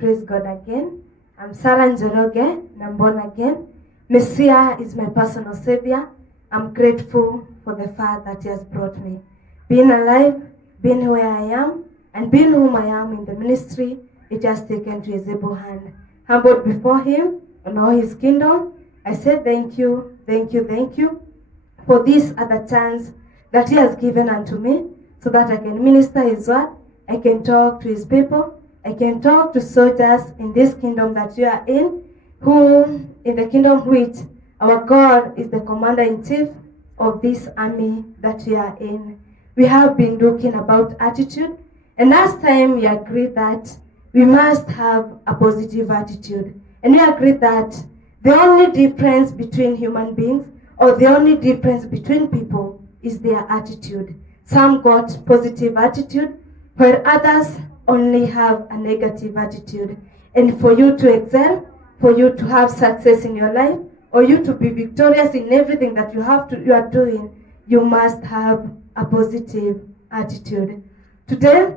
Praise God again. I'm Sarah Njoroge, and I'm born again. Messiah is my personal savior. I'm grateful for the far that he has brought me. Being alive, being where I am, and being whom I am in the ministry, it has taken to his able hand. Humbled before him and all his kingdom, I say thank you, thank you, thank you for this other chance that he has given unto me so that I can minister his word, I can talk to his people, I can talk to soldiers in this kingdom that you are in, who in the kingdom which our God is the commander-in-chief of this army that we are in. We have been looking about attitude, and last time we agreed that we must have a positive attitude. And we agreed that the only difference between human beings, or the only difference between people, is their attitude. Some got positive attitude, while others only have a negative attitude. And for you to excel, for you to have success in your life, or you to be victorious in everything that you are doing, you must have a positive attitude. Today,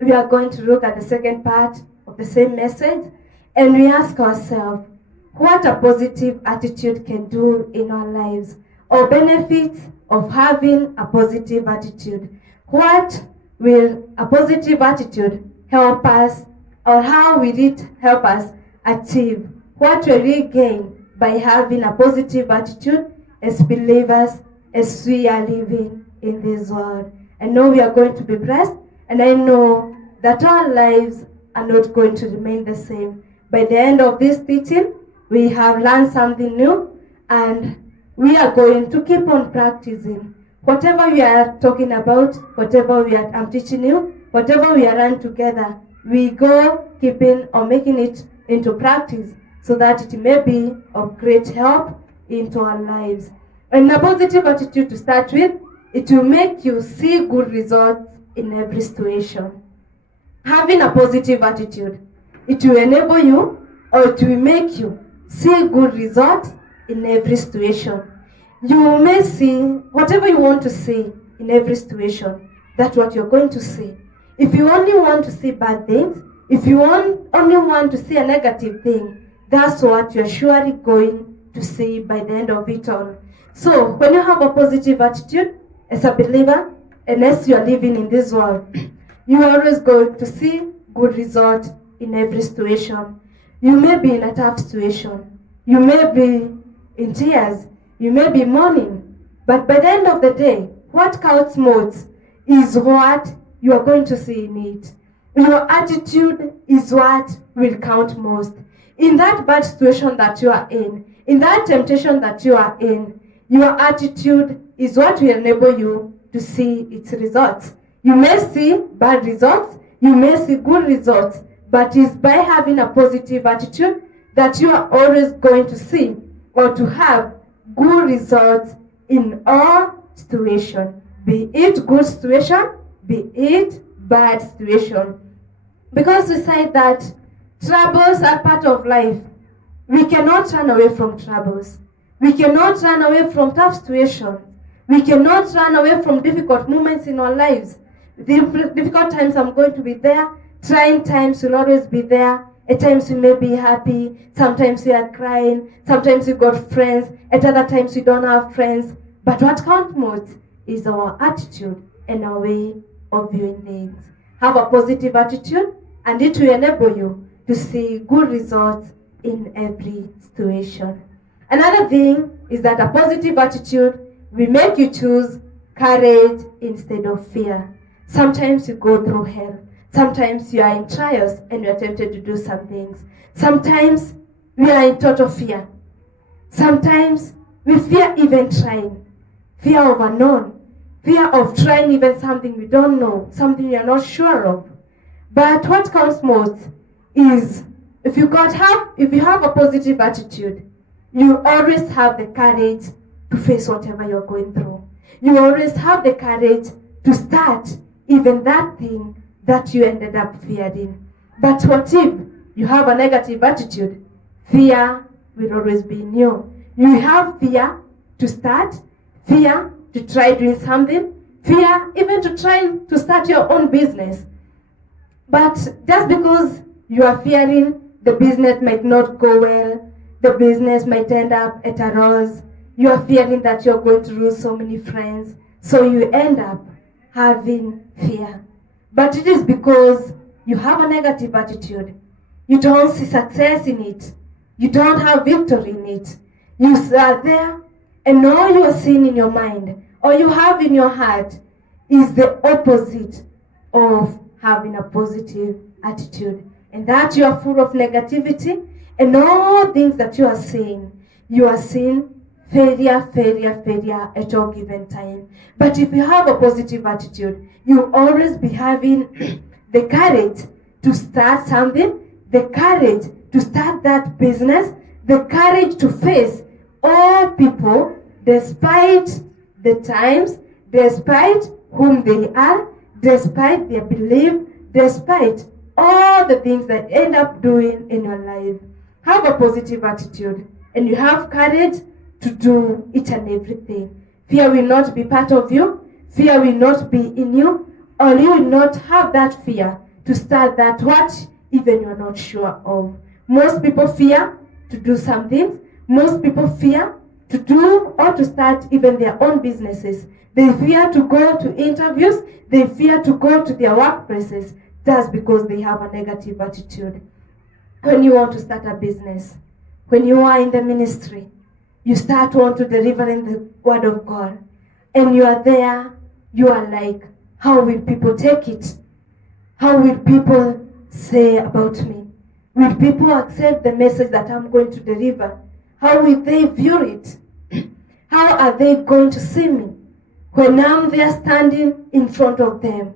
we are going to look at the second part of the same message, and we ask ourselves what a positive attitude can do in our lives, or benefits of having a positive attitude. What will a positive attitude help us, or how will it help us achieve? What will we gain by having a positive attitude as believers, as we are living in this world? I know we are going to be blessed, and I know that our lives are not going to remain the same. By the end of this teaching, we have learned something new, and we are going to keep on practicing. Whatever we are talking about, whatever I'm teaching you, whatever we are learning together, we go keeping or making it into practice so that it may be of great help into our lives. And a positive attitude to start with, it will make you see good results in every situation. Having a positive attitude, it will enable you, or it will make you see good results in every situation. You may see whatever you want to see in every situation. That's what you're going to see. If you only want to see bad things, if you only want to see a negative thing, that's what you're surely going to see by the end of it all. So when you have a positive attitude as a believer, and as you are living in this world, you are always going to see good results in every situation. You may be in a tough situation. You may be in tears. You may be mourning. But by the end of the day, what counts most is what you are going to see in it. Your attitude is what will count most. In that bad situation that you are in that temptation that you are in, your attitude is what will enable you to see its results. You may see bad results, you may see good results, but it's by having a positive attitude that you are always going to see or to have good results in all situations. Be it good situation, be it bad situation. Because we say that troubles are part of life. We cannot run away from troubles. We cannot run away from tough situations. We cannot run away from difficult moments in our lives. Difficult times are going to be there. Trying times will always be there. At times we may be happy. Sometimes we are crying. Sometimes we got friends. At other times we don't have friends. But what counts most is our attitude and our way of viewing things. Have a positive attitude, and it will enable you to see good results in every situation. Another thing is that a positive attitude will make you choose courage instead of fear. Sometimes you go through hell. Sometimes you are in trials and you are tempted to do some things. Sometimes we are in total fear. Sometimes we fear even trying. Fear of unknown. Fear of trying even something we don't know, something we are not sure of. But what counts most is if you have a positive attitude, you always have the courage to face whatever you're going through. You always have the courage to start even that thing that you ended up fearing. But what if you have a negative attitude? Fear will always be in you. You have fear to start, fear to try doing something, fear even to try to start your own business. But just because You are fearing the business might not go well, the business might end up at a loss. You are fearing that you're going to lose so many friends, so you end up having fear. But it is because you have a negative attitude. You don't see success in it. You don't have victory in it. You are there, and all you are seeing in your mind, or you have in your heart, is the opposite of having a positive attitude. And that you are full of negativity, and all things that you are seeing failure at all given time. But if you have a positive attitude, you always be having the courage to start something, the courage to start that business, the courage to face all people despite the times, despite whom they are, despite their belief, despite all the things that end up doing in your life. Have a positive attitude, and you have courage to do each and everything. Fear will not be part of you. Fear will not be in you, or you will not have that fear to start that what even you are not sure of. Most people fear to do something. Most people fear to do or to start even their own businesses. They fear to go to interviews. They fear to go to their workplaces. That's because they have a negative attitude. When you want to start a business, when you are in the ministry, you start want to deliver in the word of God, and you are there, you are like, how will people take it? How will people say about me? Will people accept the message that I'm going to deliver? How will they view it? How are they going to see me when I'm there standing in front of them?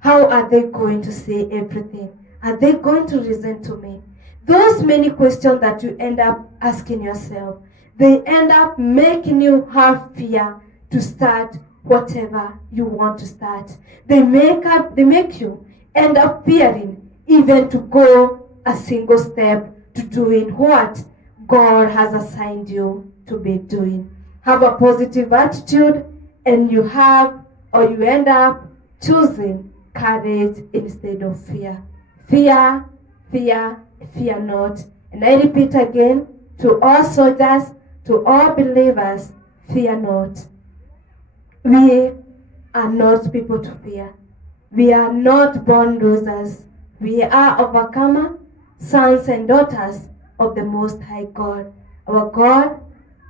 How are they going to see everything? Are they going to listen to me? Those many questions that you end up asking yourself, they end up making you have fear to start whatever you want to start. They make you end up fearing even to go a single step to doing what God has assigned you to be doing. Have a positive attitude, and you end up choosing courage instead of fear. Fear not. And I repeat again, to all soldiers, to all believers, fear not. We are not people to fear. We are not born losers. We are overcomer, sons and daughters of the Most High God. Our God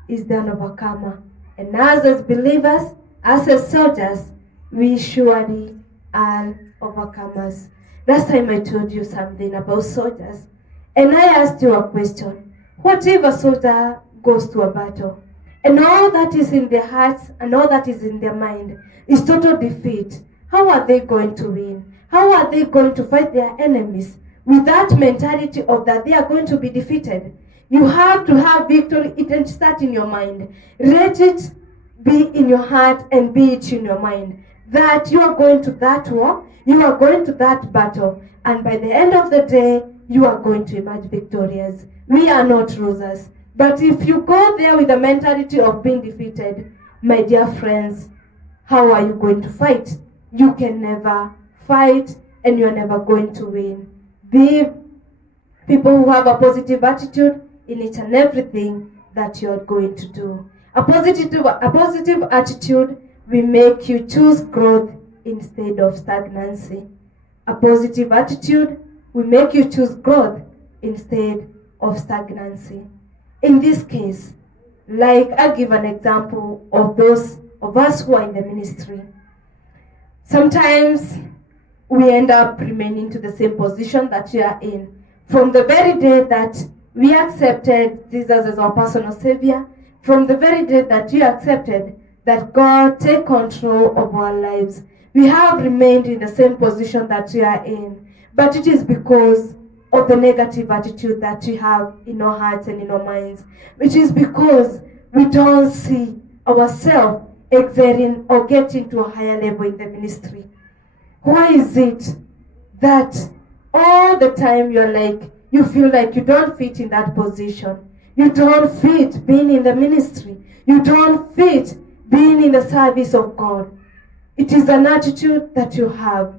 is the overcomer. And as believers, as soldiers, we surely are overcomers. Last time I told you something about soldiers, and I asked you a question. What if a soldier goes to a battle, and all that is in their hearts and all that is in their mind is total defeat? How are they going to win? How are they going to fight their enemies with that mentality of that they are going to be defeated? You have to have victory. It didn't start in your mind. Let it be in your heart and be it in your mind that you are going to that war, you are going to that battle, and by the end of the day, you are going to emerge victorious. We are not losers. But if you go there with the mentality of being defeated, my dear friends, how are you going to fight? You can never fight, and you are never going to win. Be people who have a positive attitude in each and everything that you are going to do. A positive attitude will make you choose growth instead of stagnancy. A positive attitude will make you choose growth instead of stagnancy. In this case, like I'll give an example of those of us who are in the ministry. Sometimes we end up remaining to the same position that we are in. From the very day that we accepted Jesus as our personal Savior, from the very day that you accepted that God take control of our lives, we have remained in the same position that we are in. But it is because of the negative attitude that we have in our hearts and in our minds. It is because we don't see ourselves excelling or getting to a higher level in the ministry. Why is it that all the time you feel like you don't fit in that position? You don't fit being in the ministry. You don't fit being in the service of God. It is an attitude that you have.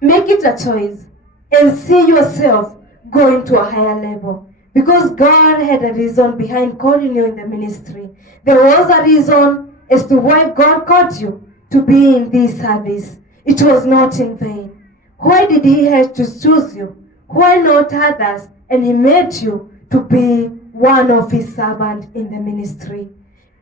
Make it a choice. and see yourself going to a higher level. Because God had a reason behind calling you in the ministry. There was a reason as to why God called you to be in this service. It was not in vain. Why did He have to choose you? Why not others? And He made you to be one of His servants in the ministry.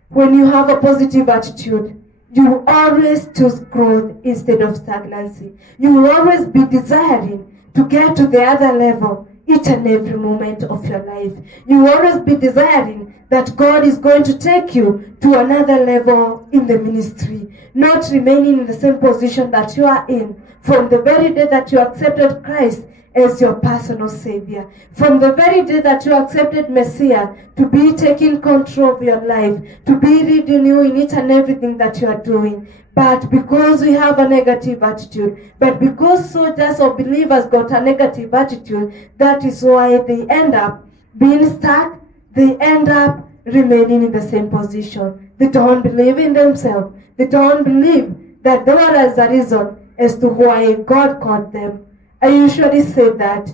When you have a positive attitude, you will always choose growth instead of stagnancy. You will always be desiring to get to the other level each and every moment of your life. You will always be desiring that God is going to take you to another level in the ministry, not remaining in the same position that you are in from the very day that you accepted Christ as your personal Savior. From the very day that you accepted Messiah to be taking control of your life, to be leading you in each and everything that you are doing. But because we have a negative attitude, but because soldiers or believers got a negative attitude, that is why they end up being stuck. They end up remaining in the same position. They don't believe in themselves. They don't believe that there is a reason as to why God called them. I usually say that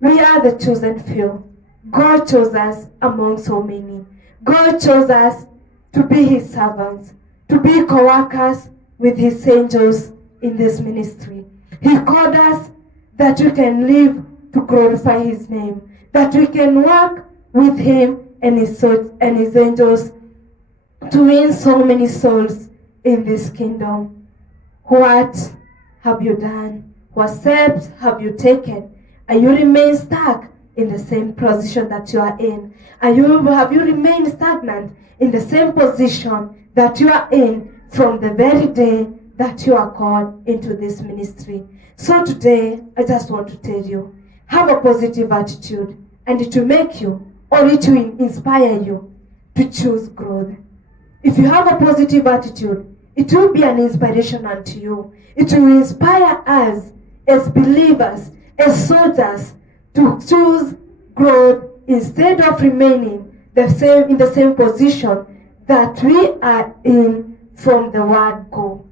we are the chosen few. God chose us among so many. God chose us to be His servants, to be co-workers with His angels in this ministry. He called us that we can live to glorify His name, that we can work with Him and His angels to win so many souls in this kingdom. What have you done? What steps have you taken? Are you remain stuck in the same position that you are in? Have you remained stagnant in the same position that you are in from the very day that you are called into this ministry? So today, I just want to tell you, have a positive attitude, and it will make you, or it will inspire you to choose growth. If you have a positive attitude, it will be an inspiration unto you. It will inspire us as believers, as soldiers, to choose growth instead of remaining in the same position that we are in from the word go.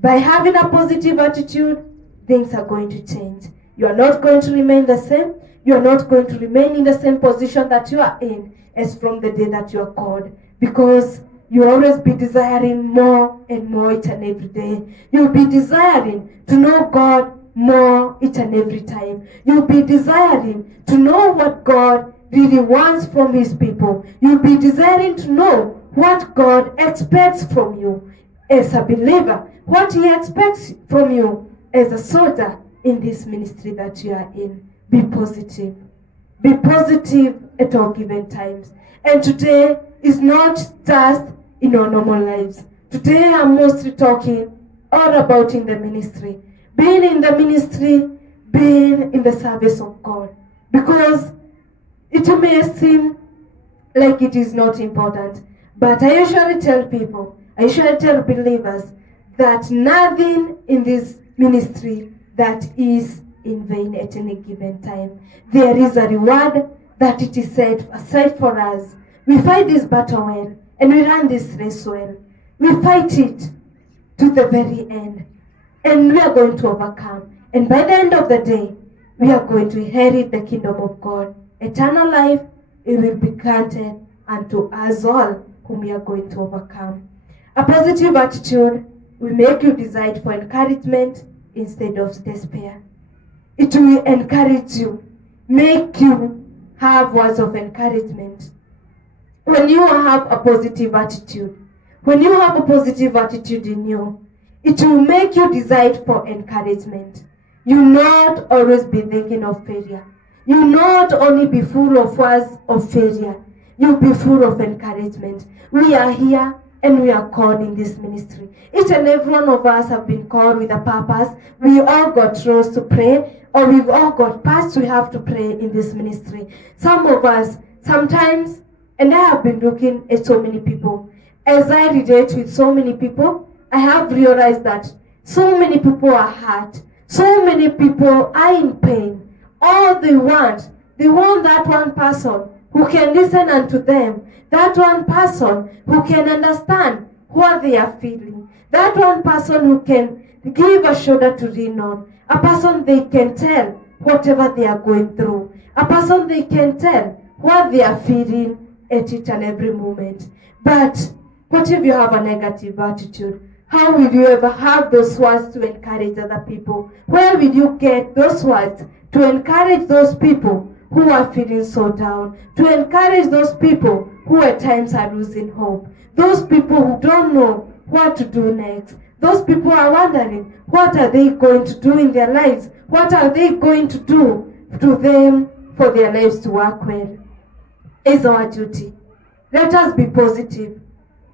By having a positive attitude, things are going to change. You are not going to remain the same. You are not going to remain in the same position that you are in as from the day that you are called, because you will always be desiring more and more each and every day. You will be desiring to know God more each and every time. You'll be desiring to know what God really wants from His people. You'll be desiring to know what God expects from you as a believer, what He expects from you as a soldier in this ministry that you are in. Be positive. Be positive at all given times. And today is not just in our normal lives. Today I'm mostly talking all about in the ministry. Being in the ministry, being in the service of God. Because it may seem like it is not important. But I usually tell people, I usually tell believers that nothing in this ministry that is in vain at any given time. There is a reward that it is set aside for us. We fight this battle well, and we run this race well. We fight it to the very end. And we are going to overcome. And by the end of the day, we are going to inherit the kingdom of God. Eternal life, it will be granted unto us all whom we are going to overcome. A positive attitude will make you decide for encouragement instead of despair. It will encourage you, make you have words of encouragement. When you have a positive attitude, when you have a positive attitude in you, it will make you decide for encouragement. You will not always be thinking of failure. You will not only be full of words of failure. You will be full of encouragement. We are here and we are called in this ministry. Each and every one of us have been called with a purpose. We all got roles to play, or we've all got parts we have to play in this ministry. Some of us, sometimes, and I have been looking at so many people. As I relate with so many people, I have realized that so many people are hurt. So many people are in pain. All they want that one person who can listen unto them. That one person who can understand what they are feeling. That one person who can give a shoulder to lean on. A person they can tell whatever they are going through. A person, they can tell what they are feeling at each and every moment. But what if you have a negative attitude? How will you ever have those words to encourage other people? Where will you get those words to encourage those people who are feeling so down? To encourage those people who at times are losing hope? Those people who don't know what to do next? Those people are wondering, what are they going to do in their lives? What are they going to do to them for their lives to work well? It's our duty. Let us be positive.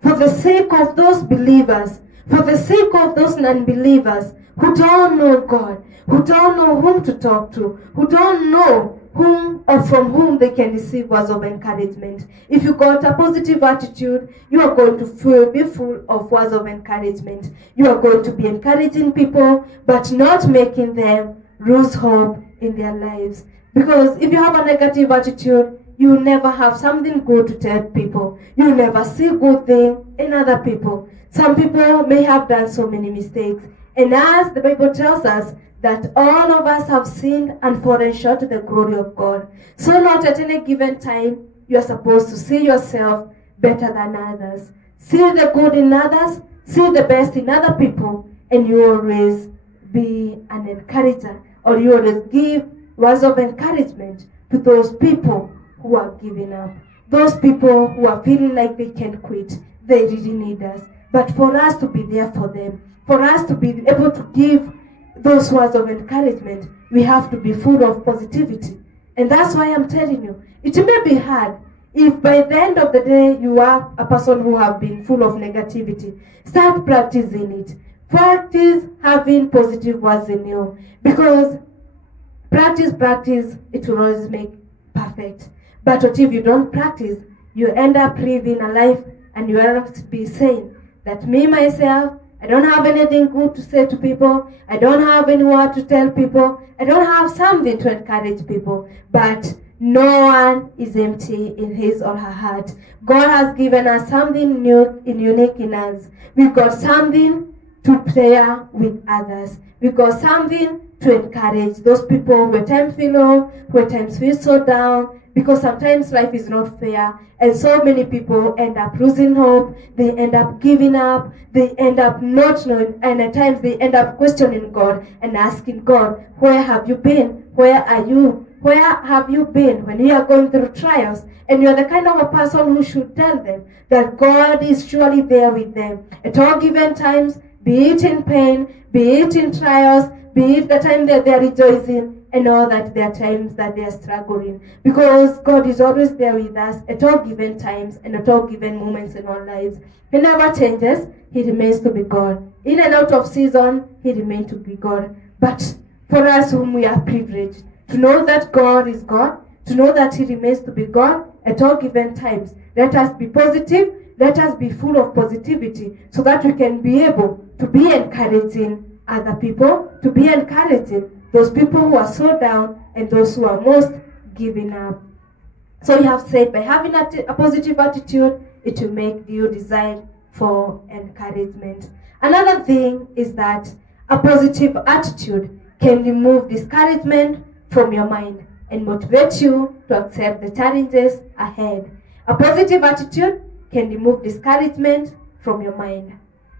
For the sake of those believers, for the sake of those non-believers who don't know God, who don't know whom to talk to, who don't know whom or from whom they can receive words of encouragement. If you got a positive attitude, you are going to be full of words of encouragement. You are going to be encouraging people, but not making them lose hope in their lives. Because if you have a negative attitude, you never have something good to tell people. You never see good thing in other people. Some people may have done so many mistakes. And as the Bible tells us, that all of us have sinned and fallen short to the glory of God. So not at any given time, you are supposed to see yourself better than others. See the good in others, see the best in other people, and you always be an encourager, or you always give words of encouragement to those people who are giving up. Those people who are feeling like they can quit. They really need us. But for us to be there for them, for us to be able to give those words of encouragement, we have to be full of positivity. And that's why I'm telling you, it may be hard if by the end of the day you are a person who have been full of negativity. Start practicing it. Practice having positive words in you, because practice, it will always make perfect. But what if you don't practice? You end up living a life and you end up be saying that me, myself, I don't have anything good to say to people. I don't have any word to tell people. I don't have something to encourage people. But no one is empty in his or her heart. God has given us something new and unique in us. We've got something to share with others. We've got something to encourage those people who at times feel low, who at times feel so down, because sometimes life is not fair, and so many people end up losing hope, they end up giving up, they end up not knowing, and at times they end up questioning God and asking God, where have you been? Where are you? Where have you been when you are going through trials? And you are the kind of a person who should tell them that God is surely there with them at all given times, be it in pain, be it in trials, be it the time that they are rejoicing, and all that there are times that they are struggling. Because God is always there with us at all given times and at all given moments in our lives. He never changes. He remains to be God. In and out of season, He remains to be God. But for us whom we are privileged, to know that God is God, to know that He remains to be God at all given times, let us be positive, let us be full of positivity, so that we can be able to be encouraging other people, to be encouraging those people who are so down and those who are most giving up. So you have said, by having a positive attitude, it will make you desire for encouragement. Another thing is that a positive attitude can remove discouragement from your mind and motivate you to accept the challenges ahead. A positive attitude can remove discouragement from your mind.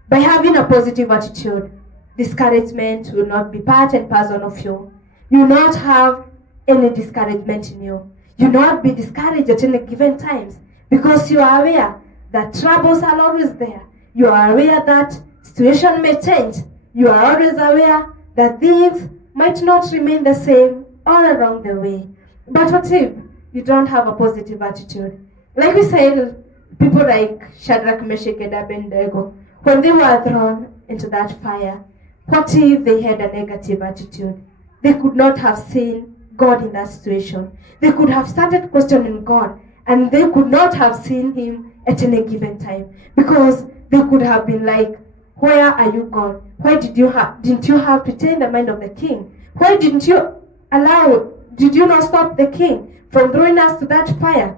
By having a positive attitude, discouragement will not be part and parcel of you. You will not have any discouragement in you. You will not be discouraged at any given times, because you are aware that troubles are always there. You are aware that situation may change. You are always aware that things might not remain the same all along the way. But what if you don't have a positive attitude? Like we said, people like Shadrach, Meshach, and Abednego, when they were thrown into that fire, what if they had a negative attitude? They could not have seen God in that situation. They could have started questioning God, and they could not have seen Him at any given time, because they could have been like, where are you, God? Why didn't you have to change the mind of the king? Why did you not stop the king from throwing us to that fire?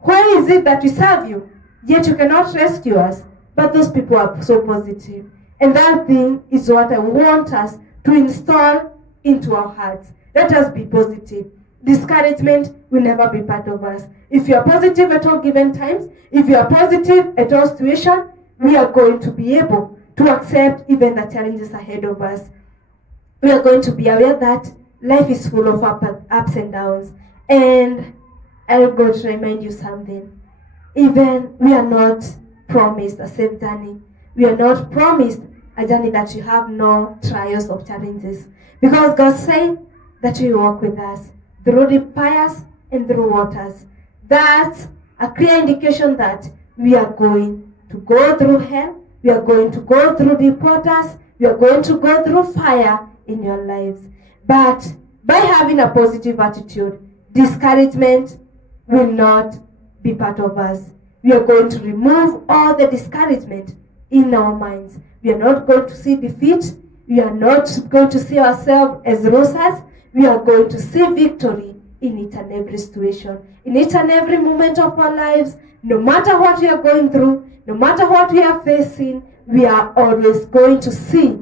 Why is it that we serve you, yet you cannot rescue us? But those people are so positive. And that thing is what I want us to install into our hearts. Let us be positive. Discouragement will never be part of us. If you are positive at all given times, if you are positive at all situations, we are going to be able to accept even the challenges ahead of us. We are going to be aware that life is full of ups and downs. And I'm going to remind you something. Even we are not promised a safe journey. We are not promised a journey that you have no trials or challenges. Because God said that He will walk with us through the fires and through waters. That's a clear indication that we are going to go through hell. We are going to go through the waters. We are going to go through fire in your lives. But by having a positive attitude, discouragement will not be part of us. We are going to remove all the discouragement in our minds. We are not going to see defeat. We are not going to see ourselves as losers. We are going to see victory in each and every situation. In each and every moment of our lives, no matter what we are going through, no matter what we are facing, we are always going to see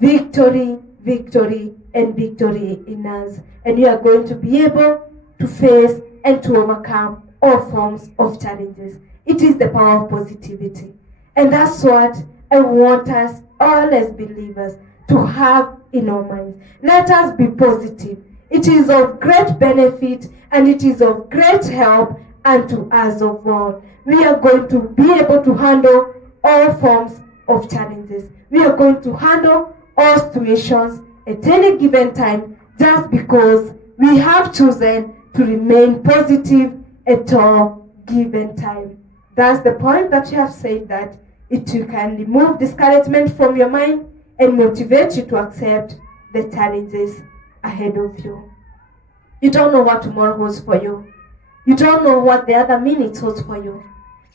victory, victory, and victory in us. And we are going to be able to face and to overcome all forms of challenges. It is the power of positivity. And that's what I want us all as believers to have in our minds. Let us be positive. It is of great benefit and it is of great help unto us of all. We are going to be able to handle all forms of challenges. We are going to handle all situations at any given time just because we have chosen to remain positive at all given time. That's the point that you have said, that it can remove discouragement from your mind and motivate you to accept the challenges ahead of you. You don't know what tomorrow holds for you. You don't know what the other minute holds for you.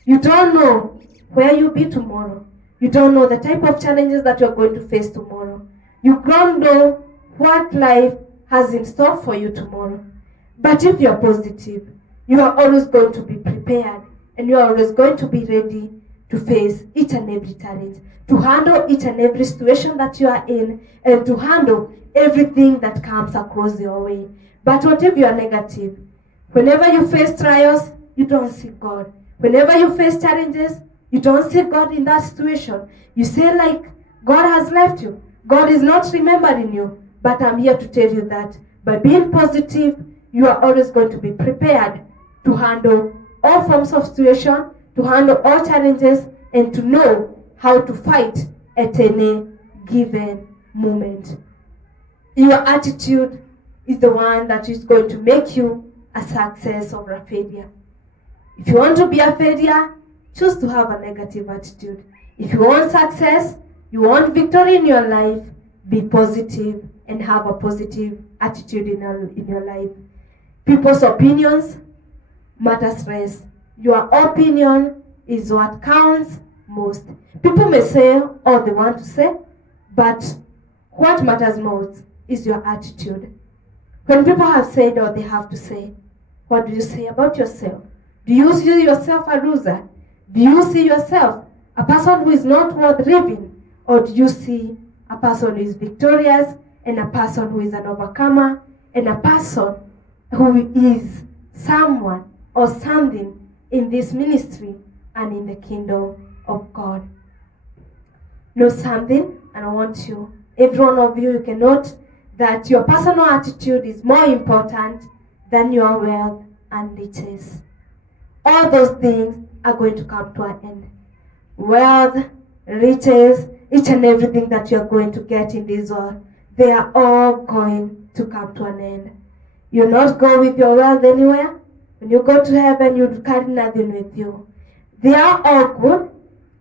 You don't know where you'll be tomorrow. You don't know the type of challenges that you're going to face tomorrow. You don't know what life has in store for you tomorrow. But if you're positive, you are always going to be prepared and you are always going to be ready to face each and every challenge, to handle each and every situation that you are in, and to handle everything that comes across your way. But what if you are negative? Whenever you face trials, you don't see God. Whenever you face challenges, you don't see God in that situation. You say like, God has left you. God is not remembering you. But I'm here to tell you that by being positive, you are always going to be prepared to handle all forms of situation, to handle all challenges, and to know how to fight at any given moment. Your attitude is the one that is going to make you a success or a failure. If you want to be a failure, choose to have a negative attitude. If you want success, you want victory in your life, be positive and have a positive attitude in your life. People's opinions matters less. Your opinion is what counts most. People may say all they want to say, but what matters most is your attitude. When people have said all they have to say, what do you say about yourself? Do you see yourself a loser? Do you see yourself a person who is not worth living? Or do you see a person who is victorious and a person who is an overcomer and a person who is someone or something in this ministry and in the kingdom of God? Know something, and I want you, every one of you, you can note that your personal attitude is more important than your wealth and riches. All those things are going to come to an end. Wealth, riches, each and everything that you are going to get in this world, they are all going to come to an end. You'll not go with your wealth anywhere. When you go to heaven, you'll carry nothing with you. They are all good.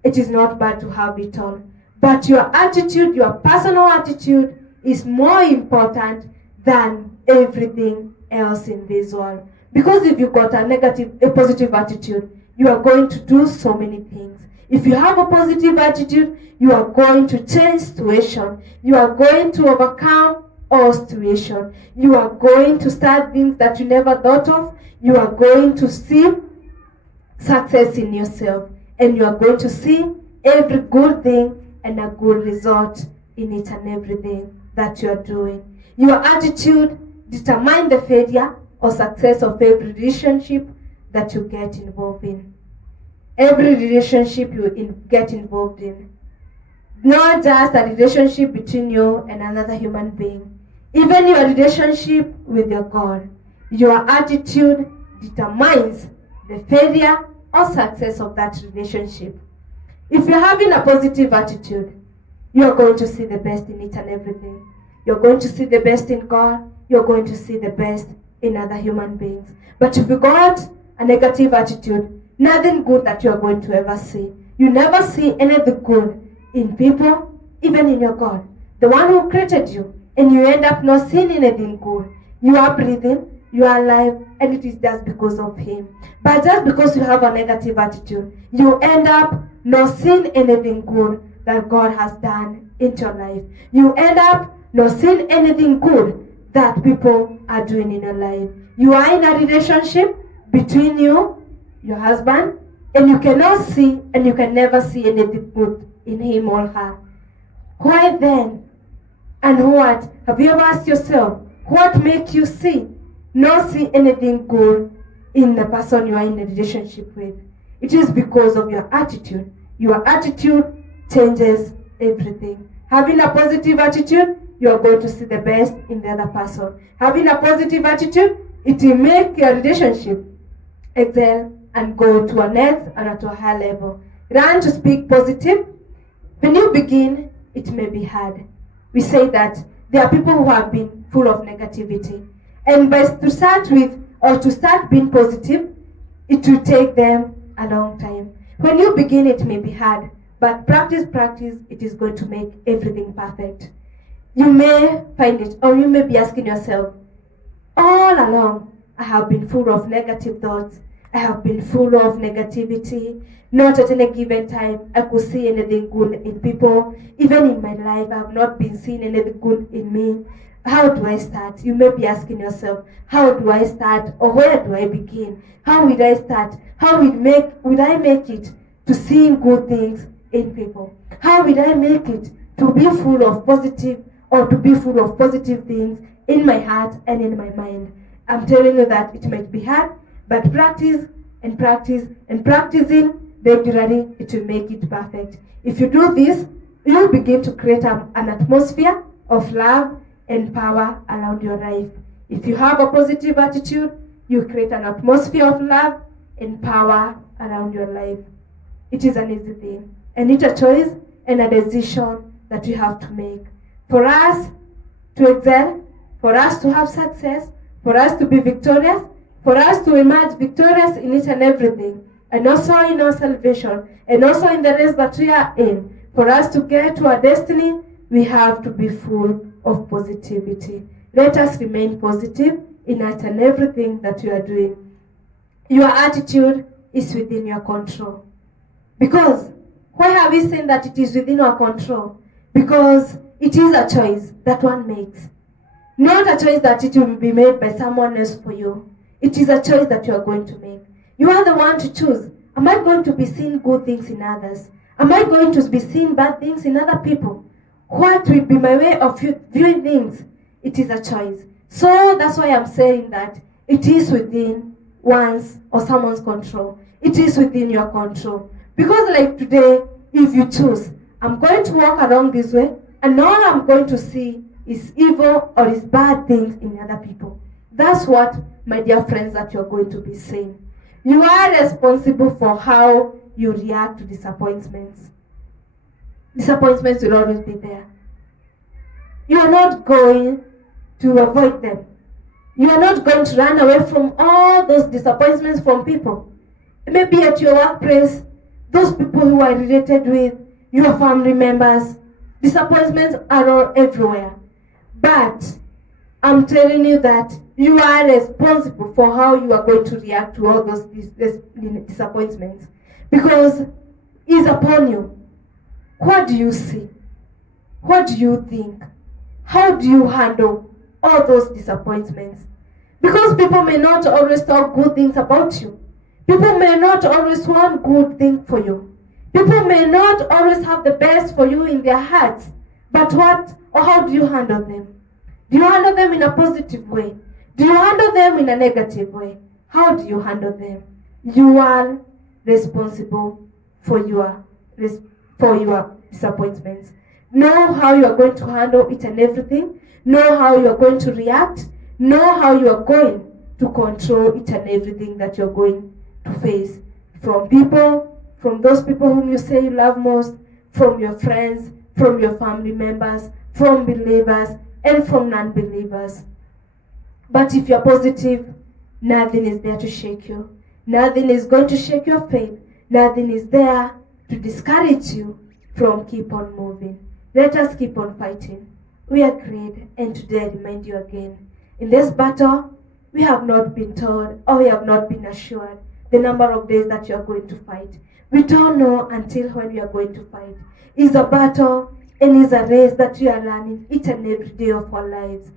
It is not bad to have it all. But your attitude, your personal attitude, is more important than everything else in this world. Because if you've got a positive attitude, you are going to do so many things. If you have a positive attitude, you are going to change situation. You are going to overcome all situation. You are going to start things that you never thought of. You are going to see success in yourself. And you are going to see every good thing and a good result in each and everything that you are doing. Your attitude determine the failure or success of every relationship that you get involved in. Every relationship you get involved in. Not just a relationship between you and another human being. Even your relationship with your God. Your attitude determines the failure or success of that relationship. If you're having a positive attitude, you're going to see the best in each and everything. You're going to see the best in God. You're going to see the best in other human beings. But if you got a negative attitude, nothing good that you're going to ever see. You never see anything good in people, even in your God. The one who created you. And you end up not seeing anything good. You are breathing, you are alive, and it is just because of Him. But just because you have a negative attitude, you end up not seeing anything good that God has done in your life. You end up not seeing anything good that people are doing in your life. You are in a relationship between you, your husband, and you cannot see and you can never see anything good in him or her. Why then? And what? Have you ever asked yourself, what makes you not see anything good in the person you are in a relationship with? It is because of your attitude. Your attitude changes everything. Having a positive attitude, you are going to see the best in the other person. Having a positive attitude, it will make your relationship excel and go to a next and to a higher level. Learn to speak positive. When you begin, it may be hard. We say that there are people who have been full of negativity. And to start with, or to start being positive, it will take them a long time. When you begin, it may be hard. But practice, it is going to make everything perfect. You may find it, or you may be asking yourself, all along, I have been full of negative thoughts. I have been full of negativity. Not at any given time I could see anything good in people. Even in my life, I have not been seeing anything good in me. How do I start? You may be asking yourself, how do I start? Or where do I begin? How will I start? How will I make it to seeing good things in people? How will I make it to be full of positive, or to be full of positive things in my heart and in my mind? I'm telling you that it might be hard, but practice and practicing regularly, it will make it perfect. If you do this, you'll begin to create an atmosphere of love and power around your life. If you have a positive attitude, you create an atmosphere of love and power around your life. It is an easy thing, and it's a choice and a decision that you have to make. For us to excel, for us to have success, for us to be victorious, for us to emerge victorious in each and everything, and also in our salvation, and also in the race that we are in, for us to get to our destiny, we have to be full of positivity. Let us remain positive in each and everything that you are doing. Your attitude is within your control. Because, why have we said that it is within our control? Because it is a choice that one makes. Not a choice that it will be made by someone else for you. It is a choice that you are going to make. You are the one to choose. Am I going to be seeing good things in others? Am I going to be seeing bad things in other people? What will be my way of viewing things? It is a choice. So that's why I'm saying that it is within one's or someone's control. It is within your control. Because like today, if you choose, I'm going to walk along this way, and all I'm going to see is evil or is bad things in other people. That's what, my dear friends, that you're going to be saying. You are responsible for how you react to disappointments. Disappointments will always be there. You are not going to avoid them. You are not going to run away from all those disappointments from people. Maybe at your workplace, those people who are related with, your family members, disappointments are all everywhere. But I'm telling you that you are responsible for how you are going to react to all those disappointments. Because it's upon you. What do you see? What do you think? How do you handle all those disappointments? Because people may not always talk good things about you. People may not always want good things for you. People may not always have the best for you in their hearts. But what or how do you handle them? Do you handle them in a positive way? Do you handle them in a negative way? How do you handle them? You are responsible for your disappointments. Know how you are going to handle it and everything. Know how you are going to react. Know how you are going to control it and everything that you're going to face. From people, from those people whom you say you love most, from your friends, from your family members, from believers, and from non-believers. But if you're positive, nothing is there to shake you. Nothing is going to shake your faith. Nothing is there to discourage you from keep on moving. Let us keep on fighting. We are great, and today I remind you again, in this battle, we have not been told or we have not been assured the number of days that you are going to fight. We don't know until when we are going to fight. It's a battle and it's a race that we are running each and every day of our lives.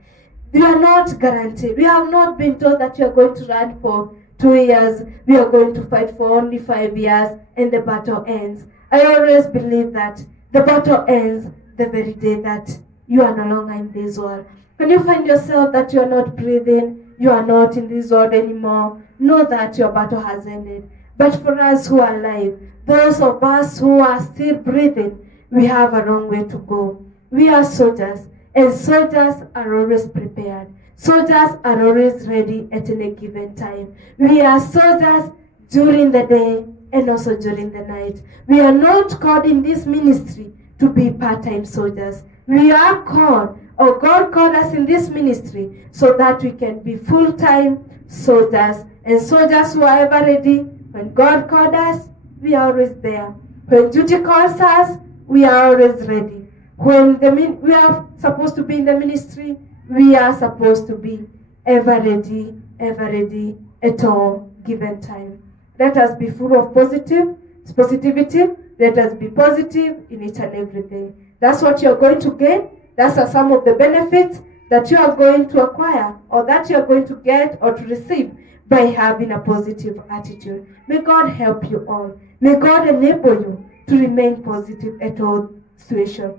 We are not guaranteed. We have not been told that you are going to run for 2 years. We are going to fight for only 5 years and the battle ends. I always believe that the battle ends the very day that you are no longer in this world. When you find yourself that you are not breathing, you are not in this world anymore, know that your battle has ended. But for us who are alive, those of us who are still breathing, we have a long way to go. We are soldiers, and soldiers are always prepared. Soldiers are always ready at any given time. We are soldiers during the day and also during the night. We are not called in this ministry to be part-time soldiers. We are called, or God called us in this ministry so that we can be full-time soldiers. And soldiers who are ever ready, when God called us, we are always there. When duty calls us, we are always ready. When we are supposed to be in the ministry, we are supposed to be ever ready at all given time. Let us be full of positivity. Let us be positive in each and every day. That's what you're going to gain. That's some of the benefits that you are going to acquire or that you are going to get or to receive by having a positive attitude. May God help you all. May God enable you to remain positive at all situations.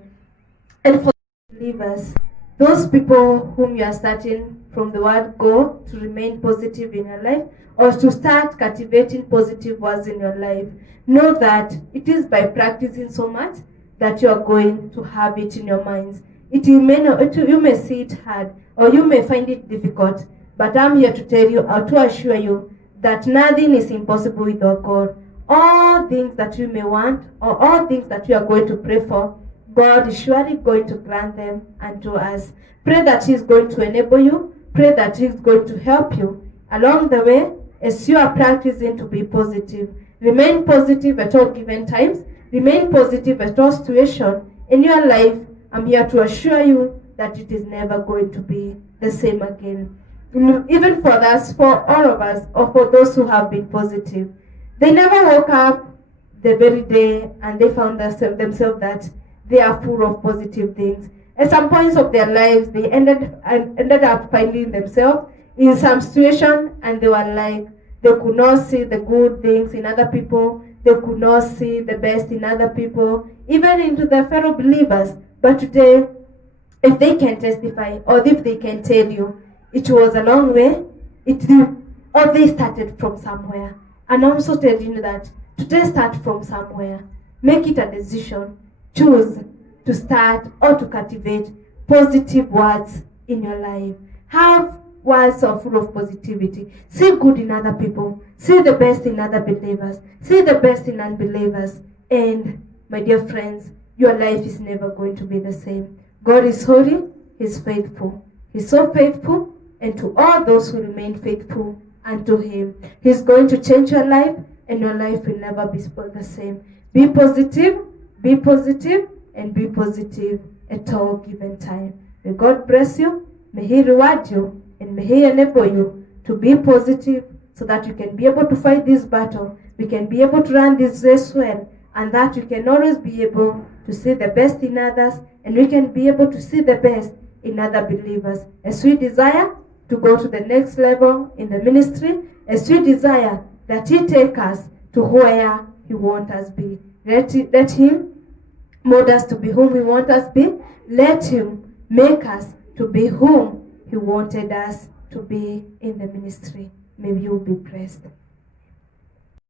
And for believers, those people whom you are starting from the word go to remain positive in your life or to start cultivating positive words in your life, know that it is by practicing so much that you are going to have it in your minds. You may see it hard or you may find it difficult, but I'm here to tell you or to assure you that nothing is impossible with our God. All things that you may want or all things that you are going to pray for, God is surely going to grant them unto us. Pray that He is going to enable you. Pray that He is going to help you along the way as you are practicing to be positive. Remain positive at all given times. Remain positive at all situations in your life. I'm here to assure you that it is never going to be the same again. Even for us, for all of us, or for those who have been positive, they never woke up the very day and they found themselves that they are full of positive things. At some points of their lives, they ended up finding themselves in some situation and they were like, they could not see the good things in other people. They could not see the best in other people, even into their fellow believers. But today, if they can testify or if they can tell you, it was a long way, or they started from somewhere. And I'm also telling you that today start from somewhere. Make it a decision. Choose to start or to cultivate positive words in your life. Have words of full of positivity. See good in other people. See the best in other believers. See the best in unbelievers. And my dear friends, your life is never going to be the same. God is holy. He's faithful. He's so faithful. And to all those who remain faithful unto Him, He's going to change your life and your life will never be the same. Be positive, and be positive at all given time. May God bless you. May He reward you. And may He enable you to be positive so that you can be able to fight this battle. We can be able to run this race well. And that you can always be able to see the best in others. And we can be able to see the best in other believers. As we desire to go to the next level in the ministry, as we desire that He take us to where He wants us to be. Let Him mold us to be whom He wants us to be. Let Him make us to be whom He wanted us to be in the ministry. May you be blessed.